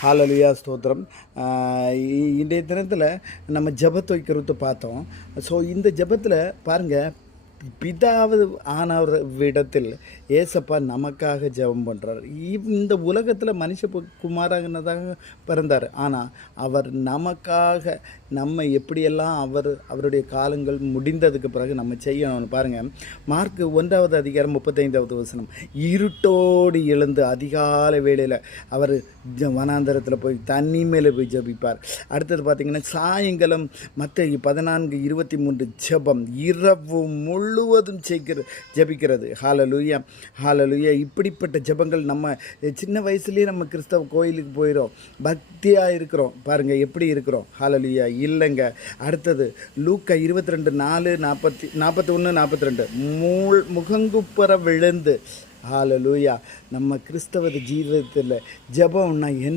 ஹalleluya ஸ்தோத்திரம். இன்றைய தினத்தில் நம்ம ஜெபத்தை குறித்து பார்த்தோம். ஸோ இந்த ஜெபத்தில் பாருங்கள், பிதாவது ஆனவர் விடத்தில் ஏசப்பா நமக்காக ஜெபம் பண்ணுறார். இந்த உலகத்தில் மனுஷ குமாரனதாக பிறந்தார். ஆனால் அவர் நமக்காக நம்ம எப்படியெல்லாம் அவருடைய காலங்கள் முடிந்ததுக்கு பிறகு நம்ம செய்யணும்னு பாருங்கள். மார்க் 1:35 இருட்டோடு எழுந்து அதிகாலை வேளையில் அவர் வனாந்தரத்தில் போய் தண்ணி மேலே போய் ஜபிப்பார். அடுத்தது பார்த்திங்கன்னா சாயங்காலம் மத்தேயு 14:23 ஜெபம் இரவு முழுவதும் ஜபிக்கிறது. ஹalleluya ஹalleluya. இப்படிப்பட்ட ஜெபங்கள் நம்ம சின்ன வயசுலேயே நம்ம கிறிஸ்தவ கோயிலுக்கு போயிடும், பக்தியாக இருக்கிறோம். பாருங்கள் எப்படி இருக்கிறோம். ஹalleluya இல்லைங்க. அடுத்தது லூக்கா 22:41-42 முகங்குப்புற விழுந்து ஹalleluya. நம்ம கிறிஸ்தவ ஜீவிதத்தில் ஜெபம்னா என்ன